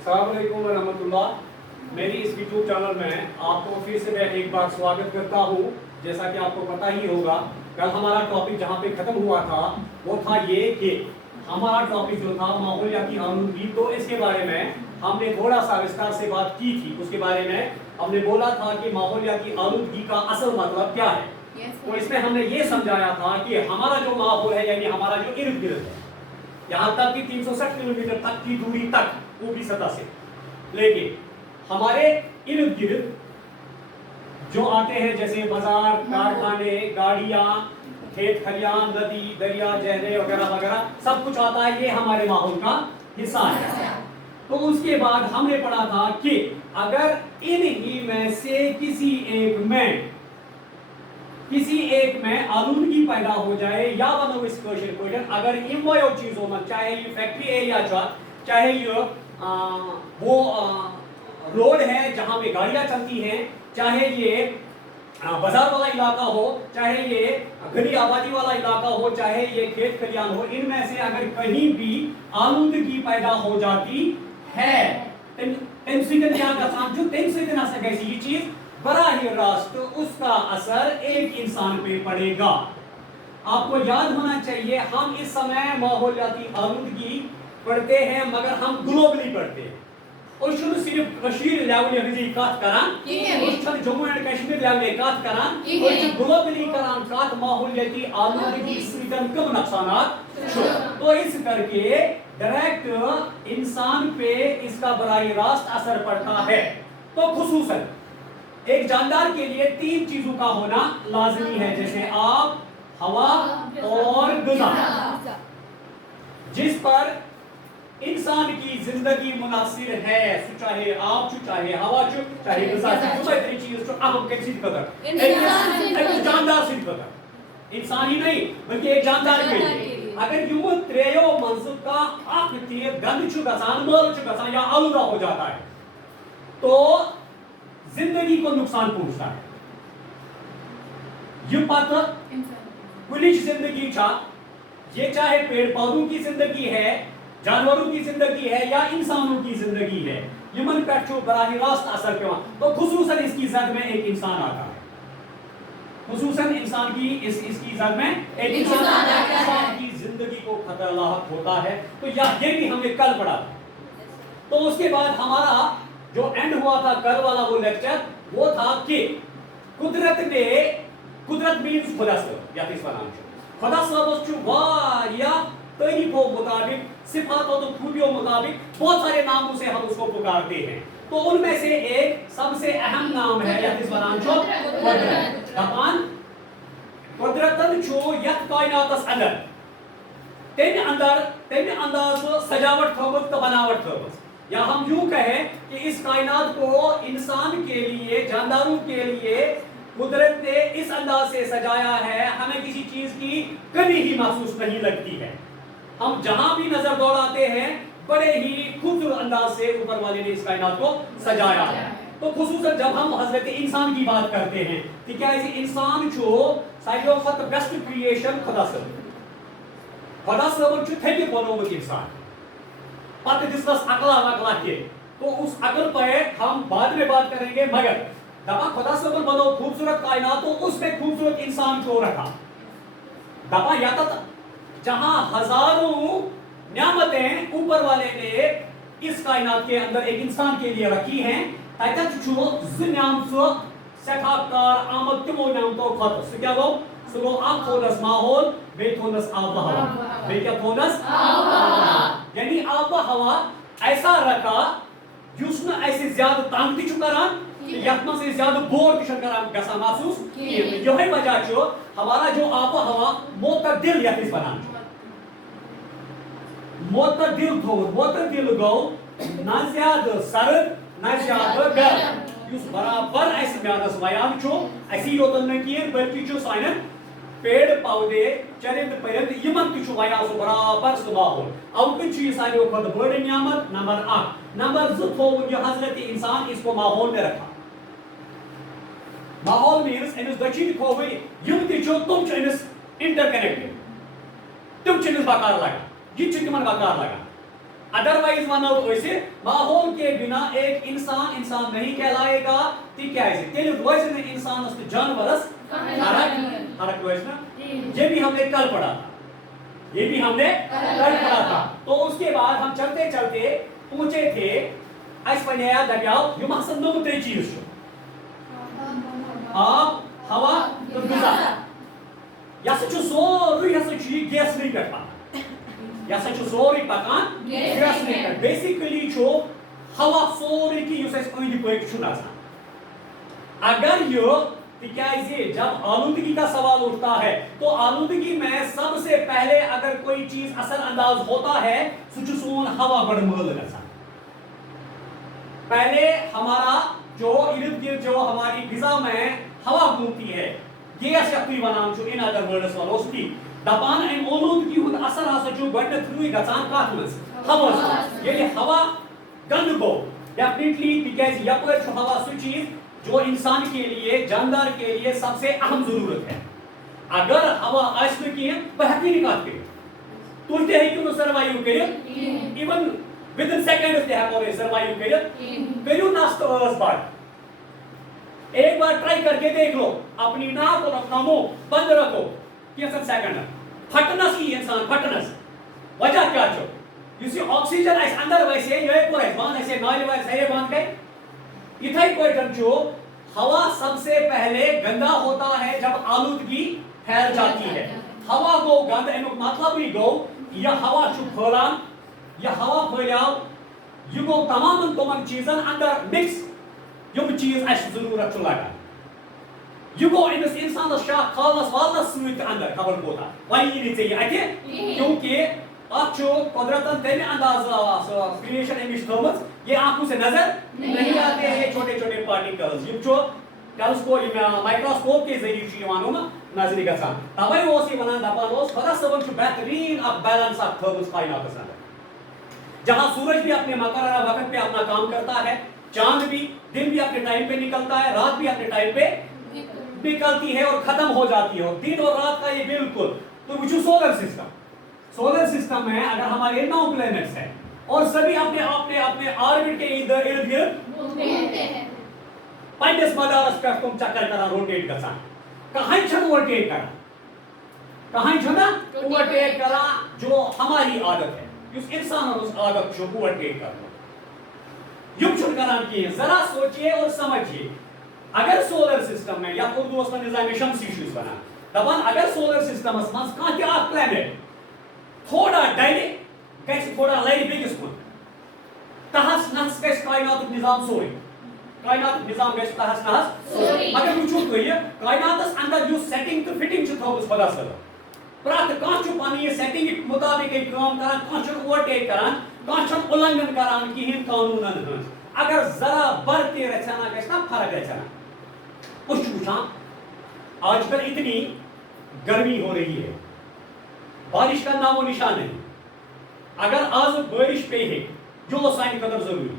अस्सलाम वालेकुम रहमतुल्लाह। मेरी इस यूट्यूब चैनल में आपको फिर से मैं एक बार स्वागत करता हूँ। जैसा कि आपको पता ही होगा, कल हमारा टॉपिक जहाँ पे ख़त्म हुआ था वो था ये कि हमारा टॉपिक जो था माहौलियाती आलूदगी, तो इसके बारे में हमने थोड़ा सा विस्तार से बात की थी। उसके बारे में हमने बोला था कि माहौलियाती आलूदगी का असल मतलब क्या है। तो इसमें हमने ये समझाया था कि हमारा जो माहौल है, यानी हमारा जो इर्द गिर्द है, यहाँ तक कि 360 किलोमीटर तक की दूरी तक ऊपरी सतह से, लेकिन हमारे इर्द गिर्द जो आते हैं जैसे बाजार, कारखाने, गाड़ियाँ, खेत खलियान, नदी, दरिया, जहरे वगैरह वगैरह सब कुछ आता है, ये हमारे माहौल का हिस्सा है। तो उसके बाद हमने पढ़ा था कि अगर इन्हीं में से किसी एक में आलूदगी पैदा हो जाए, या वनो इस क्वेश्चन अगर इमोयो चीजों में, चाहे ये फैक्ट्री एरिया चाहे ये वो रोड है जहाँ पे गाड़ियाँ चलती हैं, चाहे ये बाजार वाला इलाका हो, चाहे ये घनी आबादी वाला इलाका हो, चाहे ये खेत खलियान हो, इनमें से अगर कहीं भी आलूदगी पैदा हो जाती है, ये चीज बराह रास्त उसका असर एक इंसान पे पड़ेगा। आपको याद होना चाहिए, हम इस समय माहौलियाती आलूदगी पढ़ते हैं, मगर हम ग्लोबली पढ़ते हैं। और सिर्फ कश्मीर लेवल कत करान, जम्मू एंड कश्मीर लेवल कत करान, ग्लोबली करान कत माहौलियाती आलूदगी सतन कम नुकसानात। तो इस करके डायरेक्ट इंसान पे इसका बराह रास्त असर पड़ता है। तो खुसूसन एक जानदार के लिए 3 चीजों का होना लाजमी है, जैसे आग, हवा और गुज़ा, जिस पर इंसान की जिंदगी मुनासिर है, चाहे आग, चाहे हवा, चाहे गुज़ा, चीज एक जानदार सिद्ध कर, इंसान ही नहीं बल्कि एक जानदार के लिए अगर यूं त्रेयो मंसूब का आख तीर गंद गसान, मल गसान या आलूदा हो जाता है तो जिंदगी को नुकसान पहुंचता है। ये पता कुलिश जिंदगी ये चाहे पेड़ पौधों की जिंदगी है, जानवरों की जिंदगी है, या इंसानों की जिंदगी है, ह्यूमन पर जो बराह रास्त असर पे, तो खुसूसन इसकी जद में एक इंसान आता है, खुसूसन इंसान की इसकी जद में एक इंसान की जिंदगी को खतरा लाहक होता है। तो ये भी हमने कल पढ़ा था। तो उसके बाद हमारा जो एंड हुआ था कल वाला वो लेक्चर, वो था कि कुदरत मीन्स खुदा सब, या इस वनान खुदा सब वाया तरीकों मुताबिक, सिफातों तो खूबियों मुताबिक बहुत सारे नामों से हम उसको पुकारते हैं। तो उनमें से एक सबसे अहम नाम है, या इस वनान कुदरत। दपान कुदरतन छो यत कायनातस अंदर तेन अंदाज सजावट थोबत तो बनावट थोबत, या हम यूं कहें कि इस कायनात को इंसान के लिए, जानदारों के लिए कुदरत ने इस अंदाज से सजाया है, हमें किसी चीज की कमी ही महसूस नहीं लगती है। हम जहां भी नजर दौड़ाते हैं बड़े ही खूबसूरत अंदाज से ऊपर वाले ने इस कायनात को सजाया है। तो खुसूसन जब हम हजरत इंसान की बात करते हैं कि क्या ऐसे इंसान जो side of the best creation खुदा सब थे बनोमुत इंसान पत दिसनस अकला के, तो उस अकल पर हम बाद में बात करेंगे, मगर दबा खुदा सब बनो खूबसूरत कायनात, तो उसमें खूबसूरत इंसान को रखा दबा या जहां हजारों नियामतें ऊपर वाले ने इस कायनात के अंदर एक इंसान के लिए रखी हैं, ताकि जो जिन्याम सो सखाकार आमद तिमो नाम तो खत से क्या वो सुनो आप थोनस माहौल बे थोनस आबा हवा, बे क्या थोनस आबा हवा, यानी आबा हवा ऐसा रखा जिसने ऐसे ज्यादा तंग ति चुकरान, यत्मा से ज्यादा बोर ति चुकरान गसा महसूस किए। यही वजह जो हमारा जो आबा हवा मोतदिल या इस बनान मोतदिल गो ना ज्यादा सर्द ना ज्यादा गर्म, युस बराबर ऐसे म्यादस वयान छो ऐसी योतन न किए, बल्कि जो साइन पेड़ पौधे चरिंद परिंद यमन की वयान सो बराबर सुबह हो। अब चीज सारे खुद बड़ी नियामत नंबर 8, नंबर 2 तो ये हजरत इंसान इसको माहौल में रखा। माहौल मीन्स इन दक्षिण खोवे युम जो तुम इंटरकनेक्टेड, तुम बकार लगा, ये तिमन बकार लगा। अदरवाइज वनो माहौल के बिना एक इंसान नहीं कहलाएगा तेल रोज इंसान जानवरस फर्क रोज ना। ये भी हमने कल पढ़ा था, ये भी हमने कल पढ़ा था। तो उसके बाद हम चलते चलते पहुंचे थे दरियाव यम हसन नम त्रे चीज आब हवा तो गुजा यह सोरी गैस नहीं पे यह सोरी पकान गैस नहीं पे बेसिकली हवा सोरी की अंद पक अगर ये जब आलूदगी का सवाल उठता है तो आलूदगी में सबसे पहले अगर कोई चीज असर अंदाज होता है सोन हवा बड़ मल ग पहले हमारा जो इर्द गिर्द जो हमारी फिजा में हवा घूमती है गैस यही वनान इन अदर वर्ड्स वालों की दपान अम आलूदगी हुंद असर हसा गोडनेथ्रुई गचान कथ मज हवा ये हवा गंद गो डेफिनेटली तिकाज यपर हवा सु चीज जो इंसान के लिए जानदार के लिए सबसे अहम जरूरत है। अगर हवा आसन कह बह नहीं कत कर तुम तू सर्वाइव कर इवन विद इन सेकंड्स ते सर्वाइव करू नस्त बंद एक बार ट्राई करके देख लो अपनी नाक और अपना मुंह बंद रखो कैसा सेकंड फटनस की इंसान फटनस वजह क्या छो ऑक्सीजन अंदर वैसे ये पूरा बांध ऐसे नाली वैसे बांध गए इथे जो हवा सबसे पहले गंदा होता है जब आलूदगी फैल जाती है। हवा गो गंद अमुक मतलब ही गो यह हवा फैलान यह हवा फैलाव यह गो तमाम तमन चीजन अंदर मिक्स यम चीज जरूरत लगा यह गो अमिस इंसान शाह खालस वालस सत अंदर खबर कोता वही अति क्योंकि कुदरतन तमें अंदाज क्रिएशन अमिश थमज ये आंखों से नजर नहीं आते हैं छोटे छोटे पार्टिकल्स टेलीस्कोप माइक्रोस्कोप के जरिए नजर गसान तवे वन दपान खुदा सबन बेहतरीन बैलेंस थमज कायनात अंदर जहां सूरज भी अपने मुकर्रर वक्त पे अपना काम करता है, चांद भी दिन भी अपने टाइम पे निकलता है, रात भी अपने टाइम पे निकलती है और खत्म हो जाती है। और दिन और रात का ये बिल्कुल तो वो सोलर सिस्टम में अगर हमारे 9 प्लैनेट्स हैं और सभी अपने अपने अपने ऑर्बिट के इर्द गिर्द घूमते हैं पंडिस मदारस पे तुम चक्कर करा रोटेट गसान कहां छन रोटेट करा कहां छना रोटेट करा जो हमारी आदत है उस इंसान उस आदत को रोटेट कर युग छुट करान की जरा सोचिए और समझिए अगर सोलर सिस्टम में या उर्दू में निजाम शम्सी इश्यूज बना दबान अगर सोलर सिस्टम मस कहां क्या प्लैनेट थोड़ा डायने कैसे थोड़ा लई बिगिस कुन तहस नहस कैसे कायनात निजाम सोई कायनात निजाम कैसे तहस नहस सोई अगर वुचो तो ये कायनातस अंदर जो सेटिंग तो फिटिंग छ थोस खुदा सर प्रात कां छु पानी ये सेटिंग के मुताबिक एक काम करन कां छु ओवरटेक करन कां छु उल्लंघन करन कि हिन कानूनन हन अगर जरा बर के रचना कैसे ना फर्क रचना उस छुछा आजकल इतनी गर्मी हो रही है बारिश का नामो निशान नहीं। अगर आज बारिश पे है जो साइन कदर जरूरी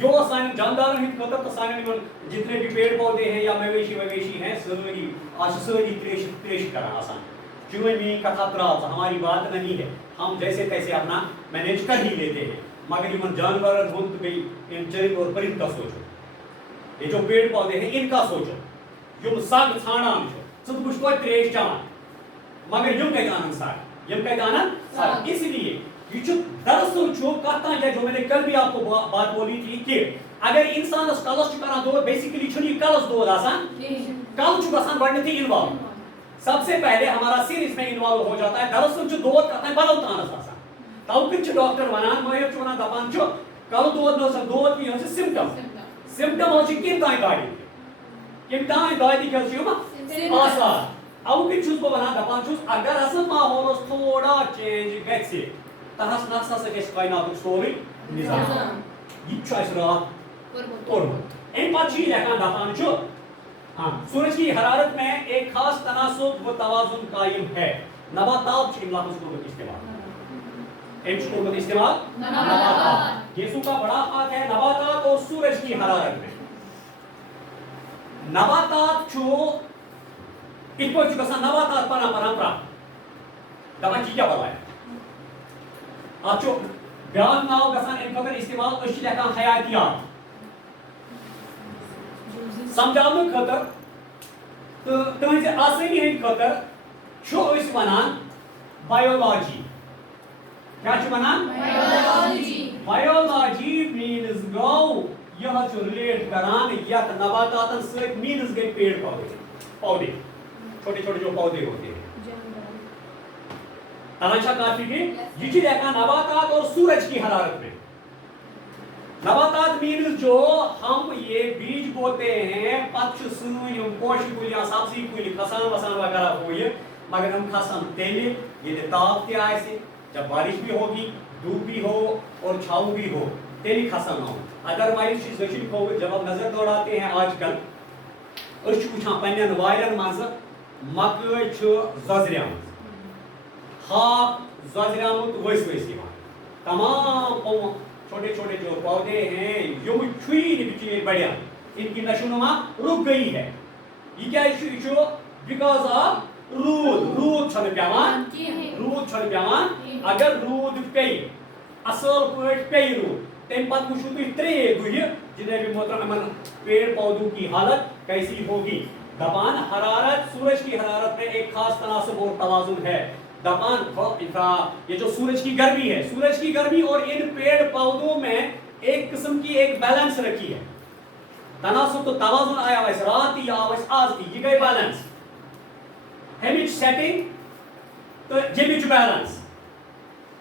जो साइन जानदार हित कदर तो साइन जितने भी पेड़ पौधे हैं या मवेशी हैं सरी आज सरी त्रेश करा आसान क्यों में कथा त्रास हमारी बात नहीं है हम जैसे तैसे अपना मैनेज कर ही लेते हैं मगर इन जानवर धुंध गई इन चरित और परिंद का सोचो ये जो पेड़ पौधे हैं इनका सोचो युम साग छाणान छो सब कुछ को त्रेश चान मगर युम के आनंद साग यम का गाना इसलिए ये जो दरअसल जो कहता है जो मैंने कल भी आपको बात बोली थी कि अगर इंसान उस कलश करा दो बेसिकली छुनी कलश दो आसान कल जो आसान बढ़ने थी इन्वॉल्व सबसे पहले हमारा सिर इसमें इन्वॉल्व हो जाता है दरअसल जो दो कहता है बदल तानस आसान तब कुछ डॉक्टर वनान मोहिर चुना दपान जो कल दो की हो सिम्पटम हो किन ताई गाड़ी क्या आसान अब चुस बो वना दपान चुस अगर असल माहौल थोड़ा चेंज गसे तहस नहस से कायनात सोरी निजाम ये रात और इन पाची लेखा दपान चु हां सूरज की हरारत में एक खास तनासुब व तवाजुन कायम है। नबातात इन लफ्ज़ को इस्तेमाल नबातात यीशु का बड़ा हाथ है नबातात और सूरज की हरारत में नबातात जो इनको जो नबातात परंपरा दवा की क्या बताया आप जो بیان ناو گژھان امہِ خٲطرٕ استعمال أسۍ چھِ لیکھان حیاتیات سمجھاونہٕ خٲطرٕ تہٕ تُہنٛزِ آسٲنی ہٕنٛدِ خٲطرٕ چھُ أسۍ وَنان بایولوجی کیٛاہ چھِ وَنان بایولوجی میٖنٕز گوٚو یہِ حظ چھُ رِلیٹ کران یتھ نباتاتن سۭتۍ میٖنٕز گٔے پیڑ پودے چھوٹے چھوٹے جو پودے ہوتے ہیں تران چھا کافی کی یہ چھِ لیکھان نباتات اور سورج کی حرارت میں نباتات مینز جو ہم یہ بیج بوتے ہیں پت چھُ سٲنۍ یِم پوشہِ کُلۍ یا سبزی کُلۍ کھسان وسان وغیرہ ہو یہ مگر ہم کھسان تیلہِ ییٚلہِ تاپھ تہِ آسہِ جب بارش بھی ہوگی دھوپ بھی ہو اور چھاؤں بھی ہو تیلہِ کھسان ہم ادروائز چھِ دٔچھِنۍ کھووٕرۍ جب ہم نظر دوڑاتے ہیں آج کل أسۍ چھِ وٕچھان پننٮ۪ن وارٮ۪ن منٛزٕ مکٲے چھِ زۄزریمٕژ ہاک زۄزریومُت ؤسۍ ؤسۍ یِوان تمام چھوٹے چھوٹے جو پودے ہیں یِم چھُیی نہٕ بِچٲرۍ بڑھان ان کی نشو نما رُک گئی ہے یہ کیٛازِ چھُ یہِ چھُ بیکاز آف روٗد چھُنہٕ پیٚوان اگر روٗد پیٚیہِ اصل پٲٹھۍ پیٚیہِ روٗد تمہِ پتہٕ وٕچھِو تُہۍ ترٛیٚیہِ دُہہِ جناب محترم یِمن پیڑ پودوں کی حالت کیسی ہوگی دپان حرارت سورج کی حرارت میں ایک خاص تناسب اور توازن ہے دپان یہ جو سورج کی گرمی ہے سورج کی گرمی اور ان پیڑ پودوں میں ایک قسم کی ایک بیلنس رکھی ہے تناسب تو توازن آیا ویسے رات تھی آو ویسے آج تھی یہ گئی بیلنس ہیمچ سیٹنگ تو جیمچ بیلنس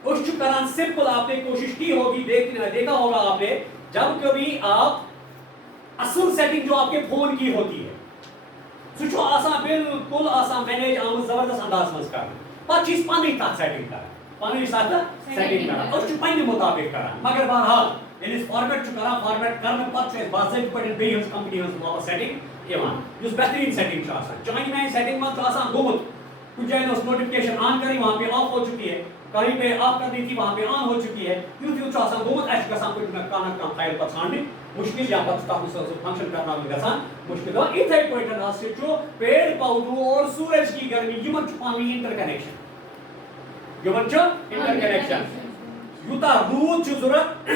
اس چھو کران سمپل آپ نے کوشش کی ہوگی دیکھا ہوگا آپ نے جب کبھی آپ اصل سیٹنگ جو آپ کے فون کی ہوتی ہے سو چھو آسان بالکل آسان مینیج آمد زبردست انداز مز کرنا پتہ چھ پنٕنۍ تتھ سیٹنگ کران پنٕنۍ ساتھ سیٹنگ کران أسۍ چھِ پننہِ مطابق کران مگر بہرحال ییٚلہِ أسۍ فارمیٹ چھِ کران فارمیٹ کرنہٕ پتہٕ چھُ اَسہِ باضٲبطہٕ پٲٹھۍ بیٚیہِ ہٕنٛز کمپنی ہٕنٛز واپس سیٹنگ یِوان یُس بہتریٖن سیٹنگ چھُ آسان چانہِ میانہِ سیٹنگ منٛز چھُ آسان گوٚمُت کُنہِ جایہِ ٲس نوٹیفکیشن آن کری وہاں پہ آف ہو چُکی ہے کہیں پہ آف کرنی تھی وہاں پہ آن ہو چکی ہے یُتھ چھُ آسان گوٚمُت اَسہِ چھُ گژھان کُنہِ نتہٕ کانٛہہ فایل پتہٕ ژھانڈٕنۍ مشکل یا پتہٕ تتھ منٛز سُہ فنکشن کرناوٕنۍ گژھان مشکل یِتھے پٲٹھۍ ہسا چھُ پیڑ پودوں اور سورج کی گرمی یِمن چھُ پانہٕ ؤنۍ انٹر کنیکشن یوٗتاہ روٗد چھُ ضروٗرت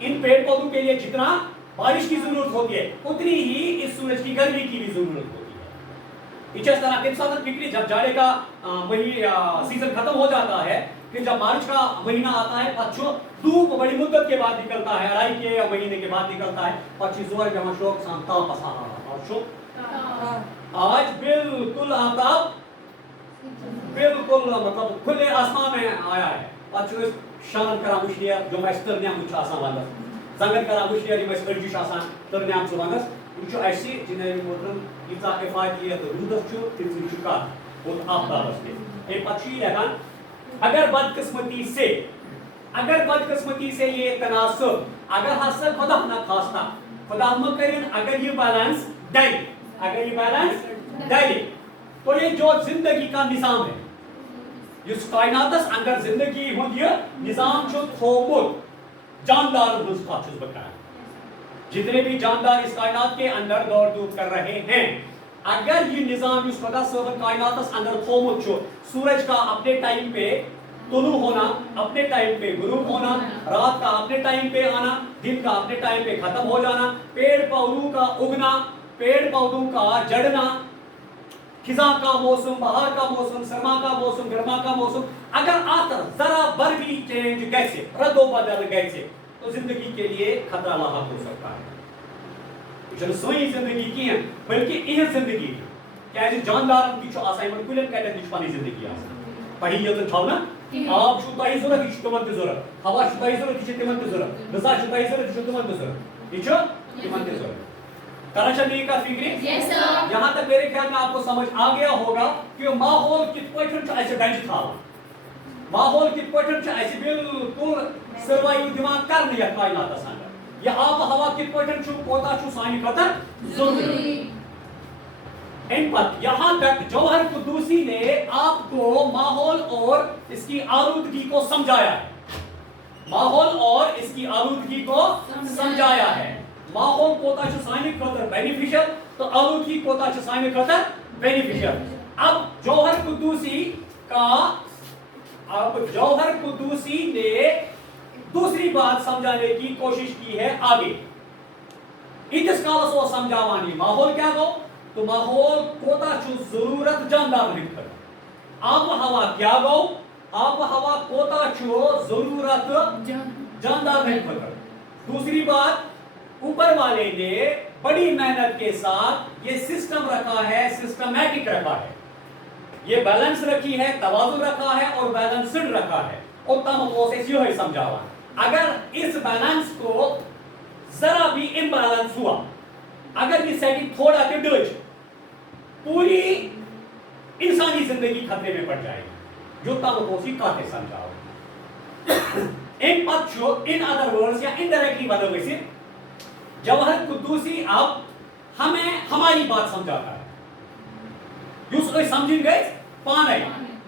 ان پیڑ پودوں کے لیے جتنا بارش کی ضرورت ہوتی ہے اتنی ہی اس سورج کی گرمی کی بھی ضرورت ہوتی ہے یہ طرح تمہیں ساتھ فکری جب جاڑے کا سیزن ختم ہو جاتا ہے پھر جب مارچ کا مہینہ آتا ہے پچھو دھوپ بڑی مدت کے بعد نکلتا ہے اڑائی کے مہینے کے بعد نکلتا ہے پچھی زور جمع شوق سان تاپ آج بالکل آفتاب بالکل مطلب کھلے آسمان میں آیا ہے پتہ شان کران وشنیر جو میں ترنیام آسان ونس زنگن کران وشنیر یم أڑجہِ چھُ آسان ترنیام ونس یہ اَسہِ جناب محترم ییٖژاہ افادیت روٗدس چھُ تمہِ سۭتۍ چھُ کتھ اور آفتابس تہِ امہِ پتہٕ چھُ یہِ لیکھان اگر بدقسمتی سے یہ تناسب اگر ہسا خدا نخواستہ خدا مکرین اگر یہ بیلنس ڈلے تو یہ جو زندگی کا نظام ہے اس کائناتس اندر زندگی ہند یہ نظام چھُ تھومُت جاندارن ہٕنٛز کتھ چھُس بہٕ کران جتنے بھی جاندار اس کائنات کے اندر دوڑ دھوپ کر رہے ہیں اگر یہ نظام اس خدا صاحب کائناتس اندر تھومُت چھُ سورج کا اپنے ٹائم پہ طلوع ہونا اپنے ٹائم پہ غروب ہونا رات کا اپنے ٹائم پہ آنا دن کا اپنے ٹائم پہ ختم ہو جانا پیڑ پودوں کا اگنا پیڑ پودوں کا جڑنا خزاں کا موسم بہار کا موسم سرما کا موسم گرما کا موسم اگر آتا ذرا بر بھی چینج گیسے رد و بدل گیسے تو زندگی کے لیے خطرہ لاحق ہو سکتا ہے یہ سوئی زندگی کی ہے بلکہ یہ زندگی کیا جاندار کی آسان کلین کٹن تھی پنی زندگی آسان پہی یوتن تھونا آب تہ ضرورت یہ تمن تہ ضرورت ہوا تہ ضرورت یہ تمن تہ ضرورت غذا تہ ضرورت یہ تمن تہ ضرورت یہ تمن تہ ضرورت کرنا چاہیے کا فکری یہاں تک میرے خیال میں آپ کو سمجھ آ گیا ہوگا کہ ماحول کت پٲٹھۍ چھُ اَسہِ ڈنجہِ تھاوان ماحول کت پٲٹھۍ چھُ اَسہِ بالکل سروائیو دِوان کرنہٕ یتھ کائناتس اندر یہ آب و ہوا کت پٲٹھۍ چھُ کوتاہ چھُ سانہِ خٲطرٕ ضروری ان پر یہاں تک جوہر قدوسی نے آپ کو ماحول اور اس کی آلودگی کو سمجھایا ہے ماحول اور اس کی آلودگی کو سمجھایا ہے ماحول کوتا چھ سانہِ خٲطرٕ بینیفیشل تو آلودگی کوتا چھ سانہِ خٲطرٕ بینیفیشل اب جوہر قدوسی کا अब जौहर कुद्दूसी ने दूसरी बात समझाने की कोशिश की है आगे। इतिस कालस वो समझावानी माहौल क्या गो तो माहौल कोता छु जरूरत जानदार नहीं कर। आब हवा क्या गो आब हवा कोता छु जरूरत जानदार नहीं कर। दूसरी बात ऊपर वाले ने बड़ी मेहनत के साथ ये सिस्टम रखा है, सिस्टमैटिक रखा है, ये बैलेंस रखी है, तवाज़ुन रखा है और बैलेंस्ड रखा है। और तम प्रोसेस यो है समझावा। अगर इस बैलेंस को जरा भी इम्बैलेंस हुआ, अगर ये सेटिंग थोड़ा भी डच, पूरी इंसानी जिंदगी खतरे में पड़ जाएगी। जो तम प्रोसेस काते समझाओ। इन पक्षों, इन अदर वर्ड्स या इनडायरेक्टली बदल वैसे जौहर कुद्दूसी अब हमें हमारी बात समझाता है। युस समझ गए पाने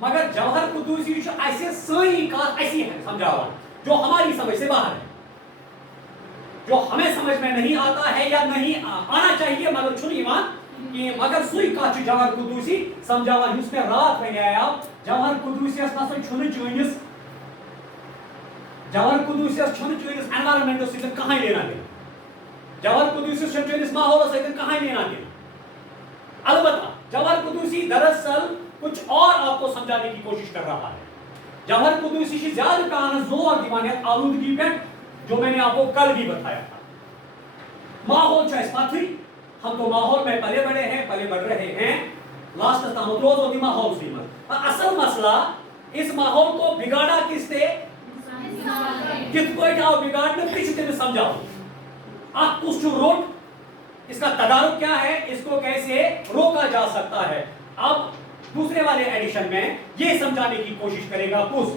मगर जौहर कुद्दूसी ऐसे सही का ऐसी है समझावा जो हमारी समझ से बाहर है, जो हमें समझ में नहीं आता है या नहीं आना चाहिए मगर छुन ईमान कि मगर सुई का जौहर कुद्दूसी समझावा उसमें रात में गया। जौहर कुद्दूसी नसन छुन चुनिस जौहर कुद्दूसी छुन चुनिस एनवायरनमेंट से कहां लेना देना, जौहर कुद्दूसी चुनिस माहौल से कहां लेना देना। अलबत्ता जौहर कुद्दूसी दरअसल कुछ और आपको समझाने की कोशिश कर रहा है। जौहर कुद्दूसी की ज्यादा कहानी जोर दीवाने आलूदगी पे जो मैंने आपको कल भी बताया था। माहौल चाहे साथी हम तो माहौल में पले बड़े हैं, पले बढ़ रहे हैं, लास्ट तक हम रोज होती माहौल से असल मसला इस माहौल को बिगाड़ा किसने, किसको जाओ बिगाड़ने किसी ने समझाओ। आप कुछ रोक इसका तदारुक क्या है, इसको कैसे रोका जा सकता है। अब दूसरे वाले एडिशन में ये समझाने की कोशिश करेगा पुस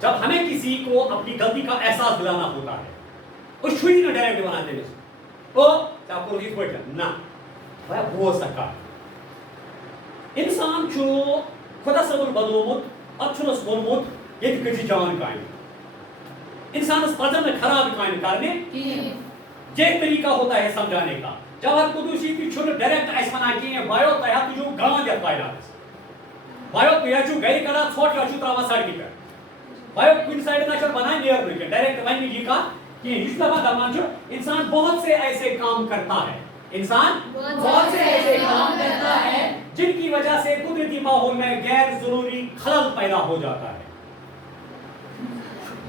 जब हमें किसी को अपनी गलती का एहसास दिलाना होता है उस छुई ने डायरेक्ट बना देने तो आपको इस पर ना वह हो सका इंसान जो खुदा सबुल बदोमुत अच्छुलस बोलमुत ये किसी जान कायम इंसान उस पजल में खराब कायम करने ये तरीका होता है समझाने का। जौहर कुद्दूसी की छुन डायरेक्ट ऐसा ना कि बायो तया तुझो गांव या पायला बायो तया जो गई करा छोट या छुत्रा साइड की बायो कुछ साइड ना चल बनाए नियर नहीं डायरेक्ट वही जी का कि इस्लामा दमान जो इंसान बहुत से ऐसे काम करता है, इंसान बहुत से ऐसे काम करता है जिनकी वजह से कुदरती माहौल में गैर जरूरी खलल पैदा हो जाता है।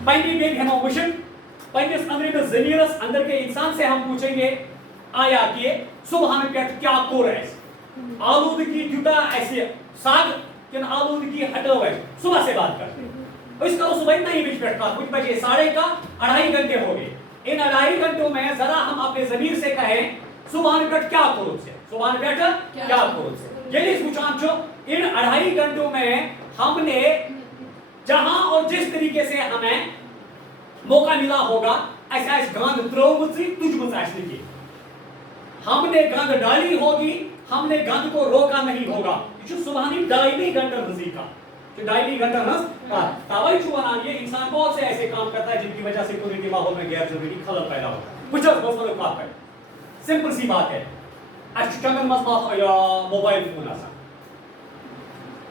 पहली बेग है नौशिन पंडित अंदर में जमीरस अंदर के इंसान से हम पूछेंगे आया कि सुबह में क्या को रहे आलूदगी जुटा ऐसे साग कि आलूदगी हटो है सुबह से बात करते इसका सुबह इतना ही बीच बैठता कुछ बजे 2:30 घंटे हो गए। इन 2.5 घंटों में जरा हम अपने जमीर से कहें सुबह में बैठ क्या करो से सुबह में बैठ क्या करो से यही पूछा जो इन 2.5 घंटों में हमने जहां और जिस तरीके से हमें मौका मिला होगा ऐसा इस गांध त्रोमुसी तुझ मुसाशने की हमने गंद डाली होगी, हमने गंद को रोका नहीं होगा। जो सुबहानी 2.5 घंटा रजी का जो 2.5 घंटा रस का तवाई छुआना ये इंसान बहुत से ऐसे काम करता है जिनकी वजह से पूरे माहौल में गैर जरूरी खलल पैदा होता है। कुछ बहुत बात है सिंपल सी बात है अशकन मसला या मोबाइल फोन आसा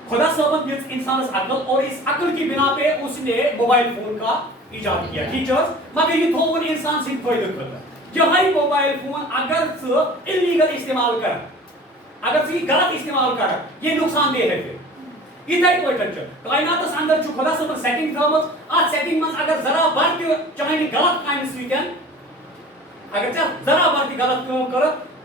खुदा सबब ये इंसान अकल और इस अकल की बिना पे उसने मोबाइल फोन का इजाद किया टीचर्स मगर ये थोन इंसान से फायदा करता यही मोबाइल फोन अगर इलीगल इस्तेमाल कर अगर से गलत इस्तेमाल कर ये नुकसानदेह है। फिर इधर कोई टच कायनात अंदर जो खुदा सब सेटिंग थर्मस आ सेटिंग में अगर जरा बार के चाहे गलत काम स्वीकन अगर जरा बार की गलत काम कर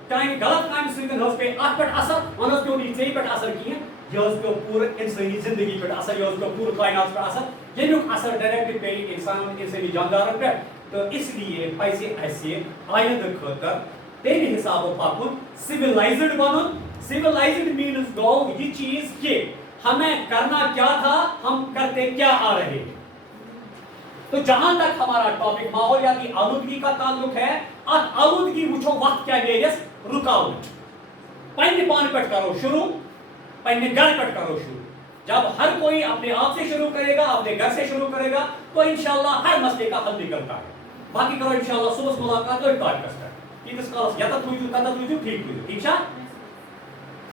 चाहे गलत काम स्वीकन हस पे आठ पर असर मनस के नीचे पर असर किए ये उसको पूरे इंसानी जिंदगी पर असर ये उसको पूरे कायनात पर असर ये लोग असर डायरेक्टली पे इंसान इंसानी जानदार पे तो इसलिए पैसे ऐसे आयद खतर तेरे हिसाब पाकुन सिविलाइज्ड बनन सिविलाइज्ड मीन्स गो ये चीज के हमें करना क्या था हम करते क्या आ रहे हैं। तो जहां तक हमारा टॉपिक माहौलियाती आलूदगी का ताल्लुक है और आलूदगी मुझो वक्त क्या गेस रुकावट पहले पान पट करो शुरू पहले घर पट करो शुरू जब हर कोई अपने आप से शुरू करेगा अपने घर से शुरू करेगा तो इंशाल्लाह हर मसले का हल निकलता है। बाकी करो इंशाल्लाह सुबह मुलाकात और पॉडकास्ट की इसका या तो ठीक हुई ठीक